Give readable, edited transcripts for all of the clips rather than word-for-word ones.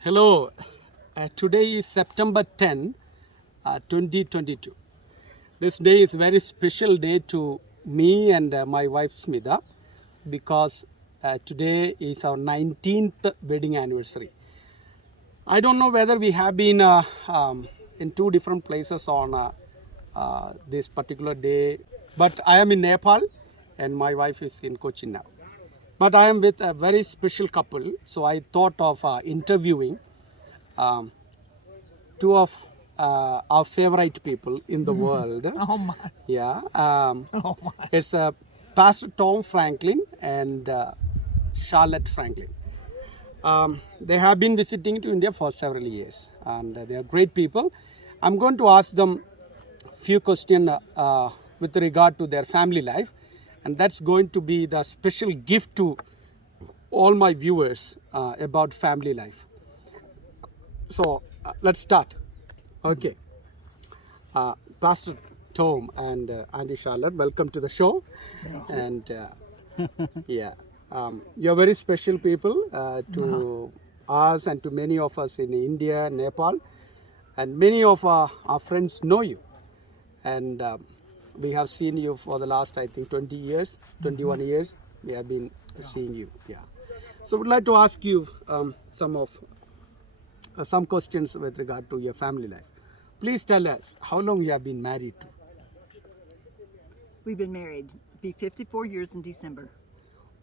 Hello, today is September 10, 2022. This day is a very special day to me and my wife Smita because today is our 19th wedding anniversary. I don't know whether we have been in two different places on this particular day, but I am in Nepal and my wife is in Cochin now. But I am with a very special couple, so I thought of interviewing um, two of our favorite people in the world. Oh my! Yeah, Oh my! it's Pastor Tom Franklin and Charlotte Franklin. They have been visiting to India for several years, and they are great people. I'm going to ask them few questions with regard to their family life, and that's going to be the special gift to all my viewers about family life. So let's start. Okay. Pastor Tom and Auntie Charlotte, welcome to the show. And yeah, you're very special people to us and to many of us in India, Nepal, and many of our friends know you. And we have seen you for the last, I think, 20 years, 21 years. We have been seeing you. Yeah. So, would like to ask you some questions with regard to your family life. Please tell us how long you have been married to. We've been married. Be 54 years in December.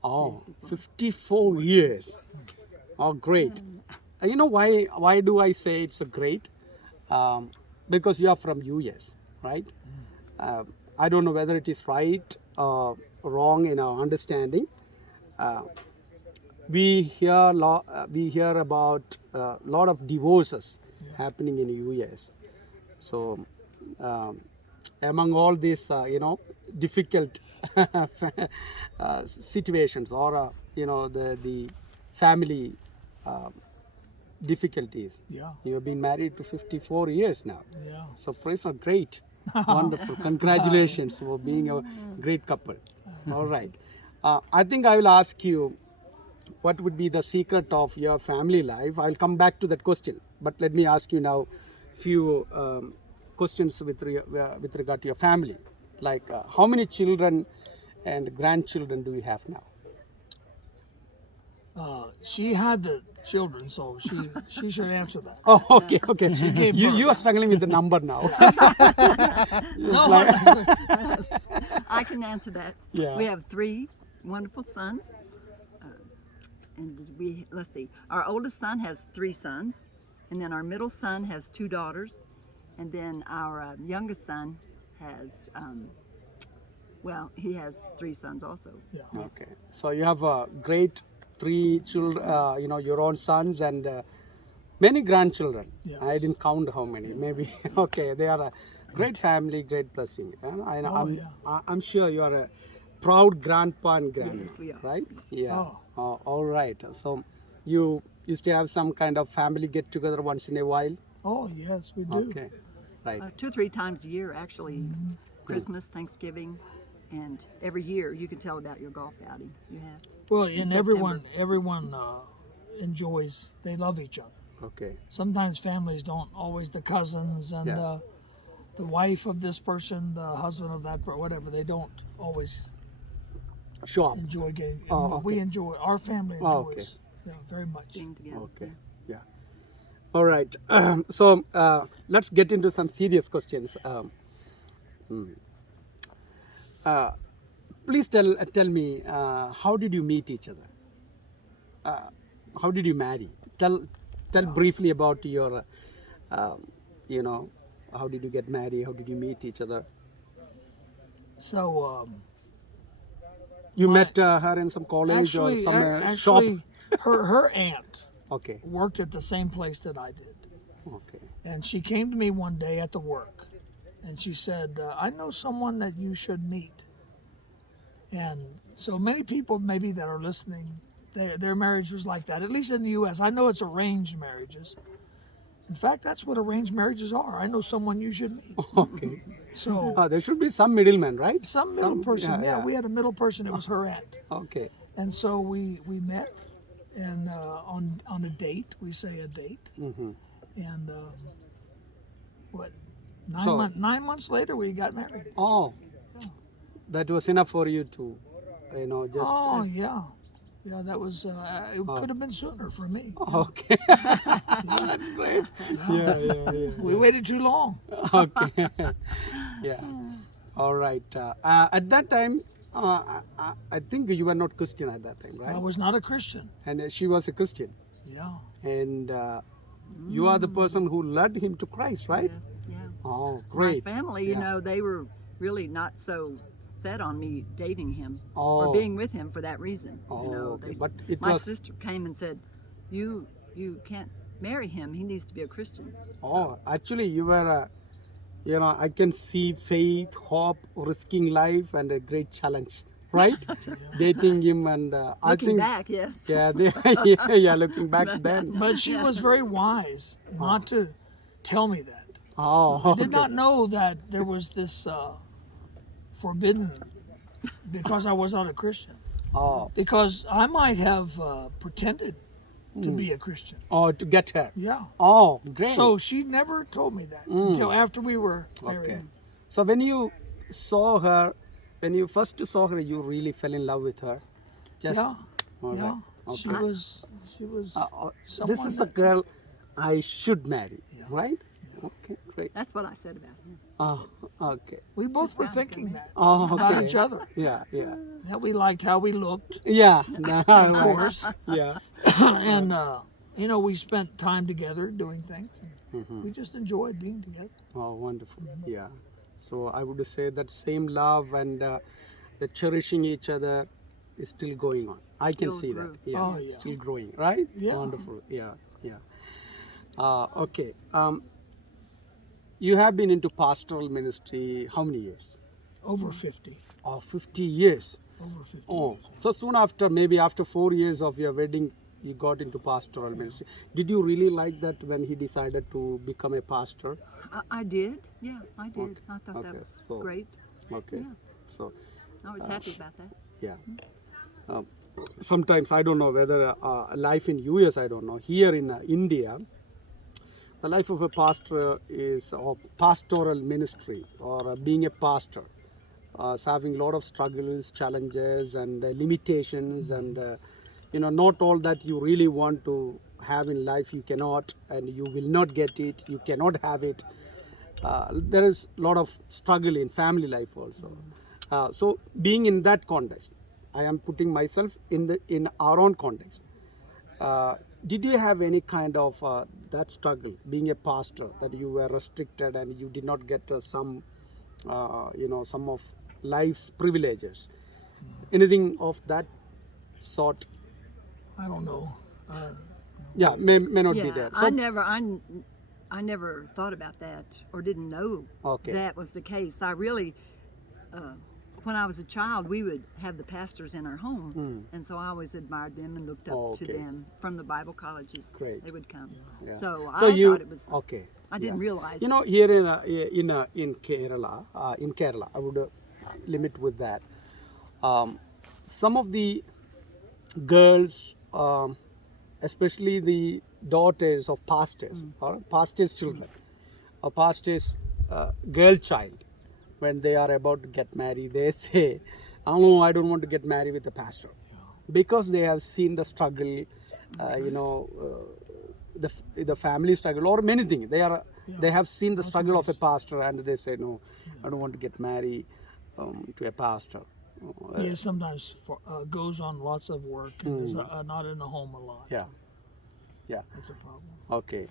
Oh, 54 years. Oh, great. You know why do I say it's a great? Because you are from US, right? I don't know whether it is right or wrong in our understanding. We hear about a lot of divorces happening in US. So among all these difficult situations or the family difficulties, Yeah, you have been married to 54 years now. yeah. So praise God, great, wonderful, congratulations for being a great couple. All right, I think I will ask you what would be the secret of your family life. I'll come back to that question, but let me ask you now few questions with regard to your family, like how many children and grandchildren do you have now? She had the children, so she should answer that. Oh, okay, okay. gave You birth. are struggling with the number now. No, I can answer that. Yeah. We have three wonderful sons. And let's see, our oldest son has three sons, and then our middle son has two daughters, and then our youngest son has, he has three sons also. Okay. So you have great three children, your own sons and many grandchildren. Yes. I didn't count how many. Maybe. Okay. They are a great family, great blessing. And I'm sure you are a proud grandpa and granny. Yes, we are. Right? Yeah. Oh. All right. So you used to have some kind of family get together once in a while. Oh yes, we do. Okay. Right. 2 or 3 times a year, actually. Christmas, Thanksgiving, and every year you can tell about your golf outing you have. Well, In and everyone enjoys. They love each other. Okay. Sometimes families don't always. The cousins and Yeah. the wife of this person, the husband of that, whatever. They don't always Sure. enjoy getting. Oh, We okay. enjoy. Our family Oh, enjoys. okay. Yeah, very much. Being together. Okay. Yeah. All right. So let's get into some serious questions. Please tell me how did you meet each other? How did you marry? Tell briefly about your how did you get married? How did you meet each other? So You met her in some college or some shop? actually, her aunt Okay. worked at the same place that I did. Okay. And she came to me one day at the work and she said, I know someone that you should meet. And so many people maybe that are listening, their marriage was like that, at least in the U.S. I know it's arranged marriages. In fact, that's what arranged marriages are. I know someone you should meet. Okay. So There should be some middleman, right? some middle person, yeah. we had a middle person, it was her aunt. Okay. And so we met and on a date. We say a date, and what So- 9 months later we got married. Oh, that was enough for you to, just. Oh yeah, yeah. That was it. Could have been sooner for me. Okay. That's great. Yeah, yeah. We waited too long. Okay. Yeah. All right. At that time, I think you were not Christian at that time, I right? was not a Christian. And she was a Christian. Yeah. And you are the person who led him to Christ, right? Yes, yeah. Oh, My great. family, Yeah. they were really not so set on me dating him Oh. or being with him for that reason. Oh, okay. But it my was- sister came and said, "You can't marry him. He needs to be a Christian." Oh, actually, you were, I can see faith, hope, risking life, and a great challenge, right? Dating him, and I Looking think, back, yes. yeah, yeah, looking back then. But she was very wise not to tell me that. Oh, I did not know that there was this forbidden because I was not a Christian. Oh, Because I might have pretended to be a Christian. oh, to get her. Yeah. Oh, great. So she never told me that until after we were married. Okay. So when you saw her, when you first saw her, you really fell in love with her. Just, Yeah. all Yeah. right. Okay. She was This someone is the that- girl I should marry, right? Okay, great. That's what I said about him. Oh, okay. we both were thinking that Oh, about okay. each other. Yeah, yeah. That we liked how we looked. Yeah, Of course. yeah. And we spent time together doing things. We just enjoyed being together. Oh, wonderful. Yeah. So I would say that same love and the cherishing each other is still going on. I can Still see grew. that. Yeah, Oh, yeah. still growing, right? Yeah. Wonderful. Yeah, yeah. Okay. You have been into pastoral ministry how many years? Over 50. Oh, 50 years. Over 50. Oh, so soon after, maybe after 4 years of your wedding, you got into pastoral ministry. Did you really like that when he decided to become a pastor? I did. Yeah, I did. I thought Okay, that was so- great. Okay. Yeah. So, I was happy about that. yeah. Sometimes I don't know whether life in US, I don't know. Here in India, the life of a pastor is or pastoral ministry or being a pastor is having a lot of struggles, challenges, and limitations, and not all that you really want to have in life you cannot, and you will not get it. You cannot have it. There is a lot of struggle in family life also. So being in that context, I am putting myself in our own context. Did you have any kind of that struggle being a pastor, that you were restricted and you did not get some of life's privileges? Anything of that sort? I don't know. Yeah, may not be Yeah, there. I never thought about that or didn't know Okay. that was the case. I really, when I was a child, we would have the pastors in our home, and so I always admired them and looked up to Okay. them from the Bible colleges. Great. They would come. Yeah. So I you thought it was. okay? I didn't yeah. realize. Here in Kerala, I would limit with that. Some of the girls, especially the daughters of pastors or pastors' children, or pastors' girl child, when they are about to get married, they say, "Oh no, I don't want to get married with a pastor," because they have seen the struggle, the family struggle or many things. They have seen the struggle of a pastor, and they say, "No, I don't want to get married to a pastor." He sometimes goes on lots of work and is not in the home a lot. Yeah, yeah. That's a problem. Okay.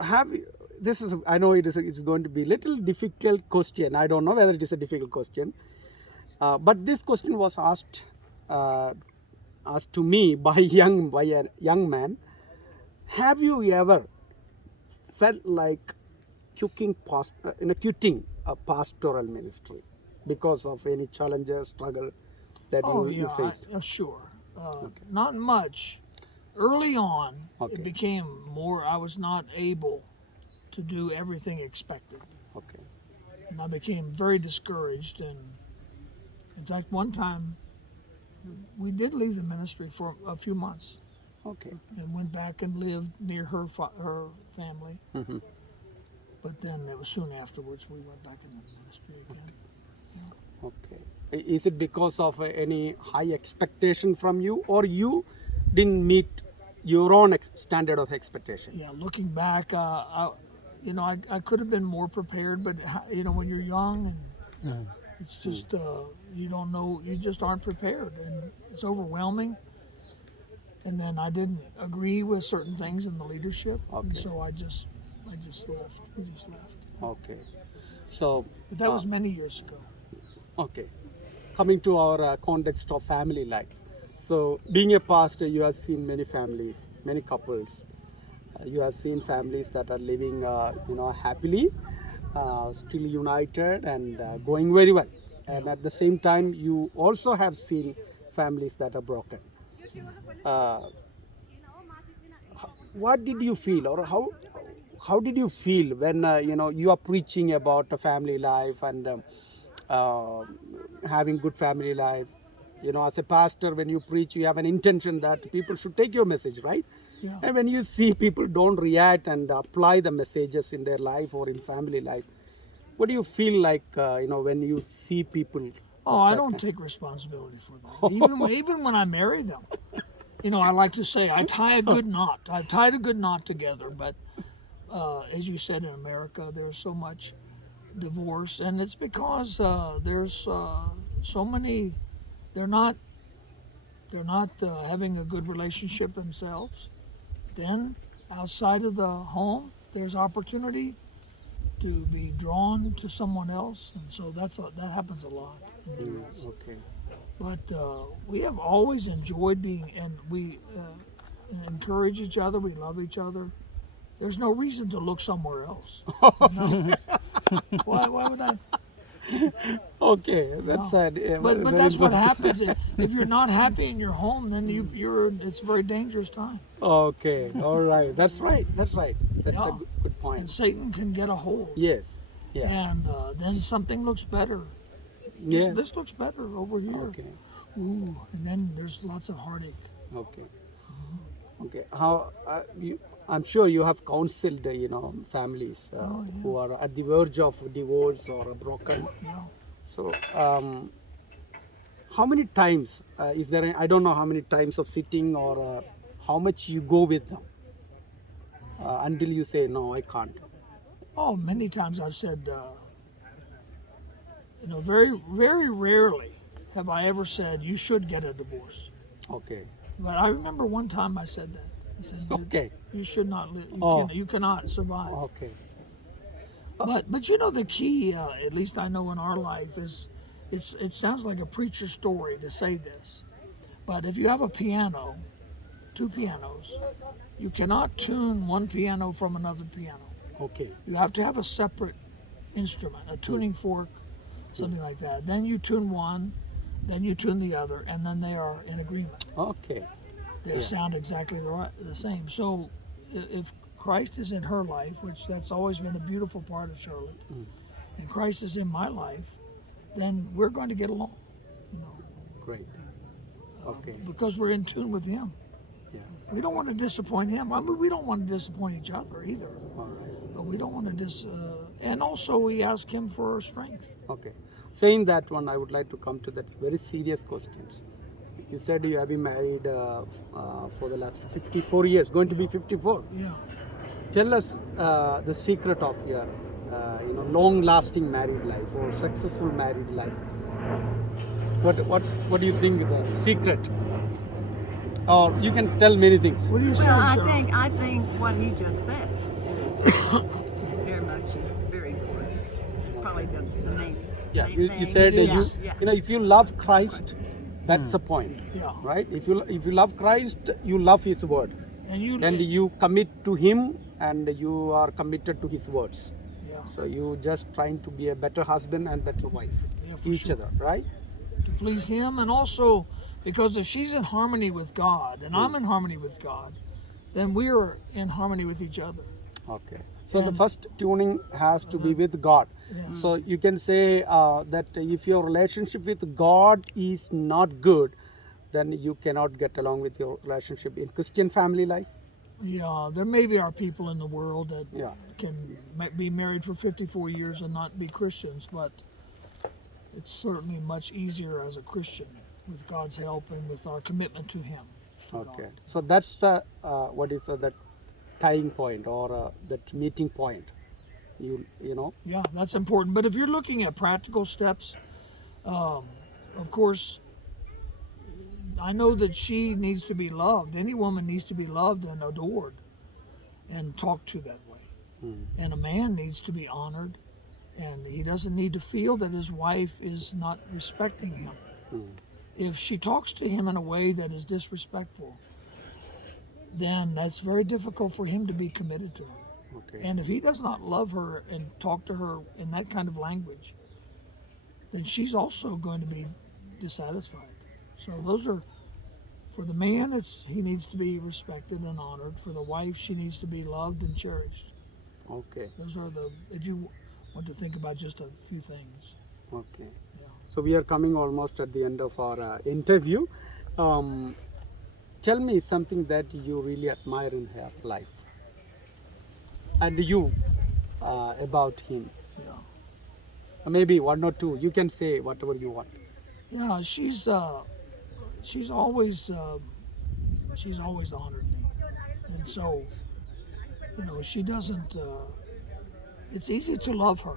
Have you, this is, I know it's going to be little difficult question. I don't know whether it is a difficult question, but this question was asked to me by a young man. Have you ever felt like quitting a pastoral ministry because of any challenges, struggle that you faced? Sure. Not much. Early on, Okay. it became more, I was not able to do everything expected. Okay. And I became very discouraged. And in fact, one time we did leave the ministry for a few months Okay. and went back and lived near her family. Mhm. But then it was soon afterwards we went back in the ministry again. Okay. Is it because of any high expectation from you, or you didn't meet your own standard of expectation? Yeah, looking back, I could have been more prepared, but when you're young and it's just you don't know, you just aren't prepared, and it's overwhelming. And then I didn't agree with certain things in the leadership, and Okay. so I just left. We just left. Okay. So, But that was many years ago. okay. Coming to our context of family life. So, being a pastor, you have seen many families, many couples. You have seen families that are living, happily, still united and going very well. And at the same time, you also have seen families that are broken. Uh, what did you feel, or how did you feel when you are preaching about a family life and uh, having good family life? As a pastor, when you preach, you have an intention that people should take your message, right? Yeah. And when you see people don't react and apply the messages in their life or in family life, what do you feel like when you see people? Oh, I don't take responsibility for that. Even when I marry them, I like to say I tie a good knot. I've tied a good knot together. But as you said, in America, there's so much divorce, and it's because there's so many. They're not having a good relationship themselves. Then outside of the home, there's opportunity to be drawn to someone else, and so that happens a lot in the U.S. Okay. But we have always enjoyed being, and we encourage each other. We love each other. There's no reason to look somewhere else. Why would I? Okay, that's No. sad. But Very that's what interesting. happens. If you're not happy in your home, then it's a very dangerous time. Okay, all right. That's right. That's right. That's a Yeah. good And point. Satan can get a hold. Yes. Yeah. And then something looks better. Yes. This looks better over here. Okay. Ooh, and then there's lots of heartache. Okay. Okay. How I'm sure you have counseled, families Oh, yeah. who are at the verge of divorce or broken. Yeah. So, how many times is there? I don't know how many times of sitting or how much you go with them until you say no, I can't. Oh, many times I've said, very, very rarely have I ever said you should get a divorce. Okay. But I remember one time I said that. I said, Okay. you should not live. Oh. You cannot survive. Okay. But the key, at least I know in our life, is it sounds like a preacher story to say this, but if you have a piano, two pianos, you cannot tune one piano from another piano. Okay. You have to have a separate instrument, a tuning fork, something like that. Then you tune one, then you tune the other, and then they are in agreement. Okay. They Yeah. sound exactly the same. So if Christ is in her life, which that's always been a beautiful part of Charlotte, and Christ is in my life, then we're going to get along, Great. Okay. because we're in tune with Him. Yeah. We don't want to disappoint Him. I mean, we don't want to disappoint each other either, All right. but we don't want to and also we ask Him for strength. Okay. Saying that one, I would like to come to that very serious questions. You said you have been married for the last 54 years, going to be 54. Yeah. Tell us the secret of your, long-lasting married life or successful married life. What do you think the secret? Or you can tell many things. What do you say, Well, Sarah? I think what he just said is very much very important. It's probably the main. Yeah, main you thing. said Yeah. if you love Christ, that's the point, Yeah. right? If you love Christ, you love His word, And you, and you commit to Him, and you are committed to His words. yeah, So you just trying to be a better husband and better wife, Yeah, for each sure. other, right? to please Him, and also because if she's in harmony with God and I'm in harmony with God, then we are in harmony with each other. Okay. So the And- first tuning has to be with God. Yeah. So you can say that if your relationship with God is not good, then you cannot get along with your relationship in Christian family life? Yeah, there maybe are people in the world that Yeah. can be married for 54 years and not be Christians, but it's certainly much easier as a Christian with God's help and with our commitment to Him. To Okay. God. So that's the what is that tying point or that meeting point? You know. Yeah, that's important. But if you're looking at practical steps, of course, I know that she needs to be loved. Any woman needs to be loved and adored and talked to that way. And a man needs to be honored, and he doesn't need to feel that his wife is not respecting him. If she talks to him in a way that is disrespectful, then that's very difficult for him to be committed to her. Okay. And if he does not love her and talk to her in that kind of language, then she's also going to be dissatisfied. So those are, for the man, he needs to be respected and honored. For the wife, she needs to be loved and cherished. Okay. Those are if you want to think about just a few things. Okay. Yeah. So we are coming almost at the end of our interview. Tell me something that you really admire in her life, and you about him. Yeah. Maybe one or two. You can say whatever you want. Yeah, she's always honored me, and so she doesn't. It's easy to love her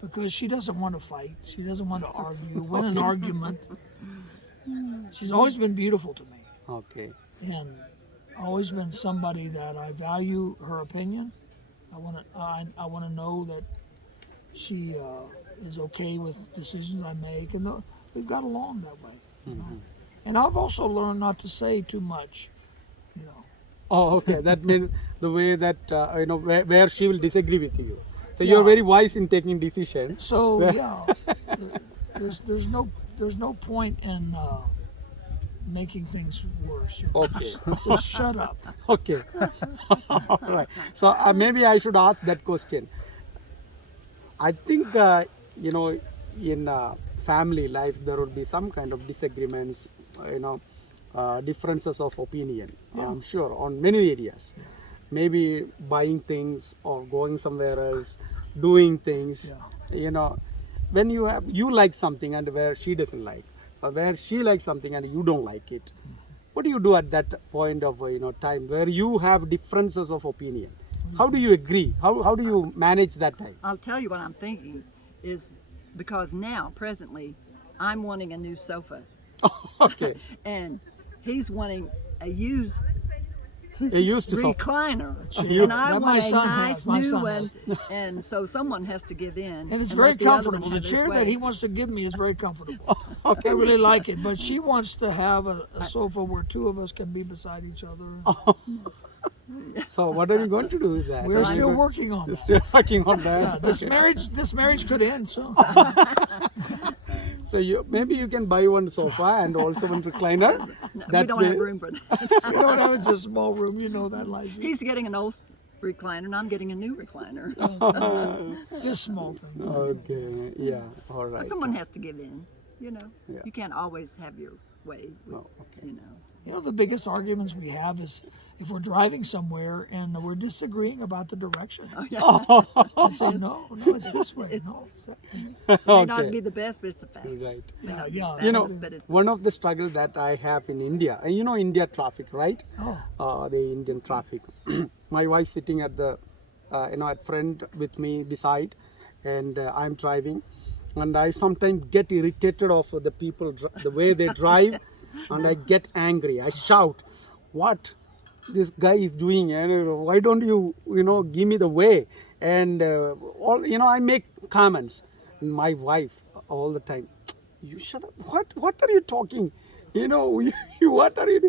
because she doesn't want to fight. She doesn't want to argue, win an argument. She's always been beautiful to me, Okay. and always been somebody that I value her opinion. I want to know that she is okay with decisions I make, and we've got along that way. You know? And I've also learned not to say too much. Oh, okay. That means the way that where she will disagree with you. So Yeah. you're very wise in taking decisions. So Where- yeah, there's no point in making things worse. Okay. Just shut up. Okay. All right. So maybe I should ask that question. I think in family life there will be some kind of disagreements, differences of opinion. Yeah. I'm sure on many areas. Maybe buying things or going somewhere else, doing things. Yeah. When you like something and where she doesn't like, or where she likes something and you don't like it. What do you do at that point of time where you have differences of opinion? How do you agree? How do you manage that time? I'll tell you what I'm thinking is because now, presently, I'm wanting a new sofa Okay. and he's wanting a used You used to soft. recliner, You- and I that my want a son nice has. My new son one. has. And so someone has to give in. And it's let very the other one comfortable. The have his chair that he ways. wants to give me is very comfortable. I really like it. But she wants to have a sofa where two of us can be beside each other. So what are you going to do with that? We're So still you're working on that. still working on Yeah, that. this marriage could end soon. So maybe you can buy one sofa and also one recliner. No, we That don't have way- room for that. You don't have it's a small room. You know that, Lyju. He's getting an old recliner, and I'm getting a new recliner. Just small things. Okay. Yeah. All right. Someone has to give in. Yeah. You can't always have your way. With, Oh, okay. You know, the biggest arguments we have is if we're driving somewhere and we're disagreeing about the direction. Oh, yeah. I say, no, it's this way. No. It may not Okay. be the best, but it's the fastest. Right. May not be Yeah. the You know, fastest, but it's one of the struggle that I have in India, and India traffic, right? Oh, The Indian traffic. My wife sitting at the, at front with me beside, and I'm driving, and I sometimes get irritated of the people, the way they drive, and I get angry. I shout, "What this guy is doing? And why don't you, give me the way?" And I make comments. And my wife all the time, "You shut up! What are you talking? What are you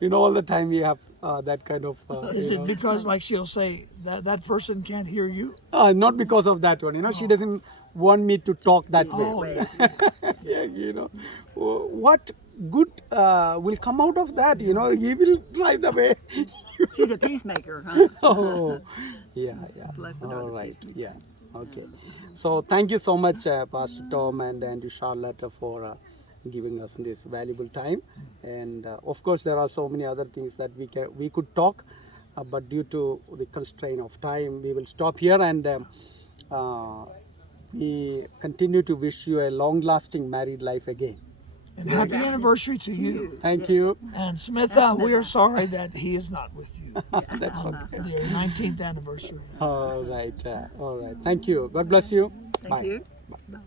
doing?" All the time we have that kind of. is it because, like she'll say, that person can't hear you? Not because of that one. She doesn't want me to talk that way. Oh, Yeah, what good will come out of that? He will drive the way. she's a peacemaker, huh? Oh, yeah. Blessed are All the right. peacemakers. Yeah. Okay. So thank you so much, Pastor Tom and Charlotte, for giving us this valuable time. And of course, there are so many other things that we could talk, but due to the constraint of time, we will stop here. And we continue to wish you a long-lasting married life again. And happy anniversary to you. Thank you. And Smith, we are sorry that he is not with you That's on okay. your 19th anniversary. All right. All right. Thank you. God bless you. Thank Bye. you. Bye. Bye.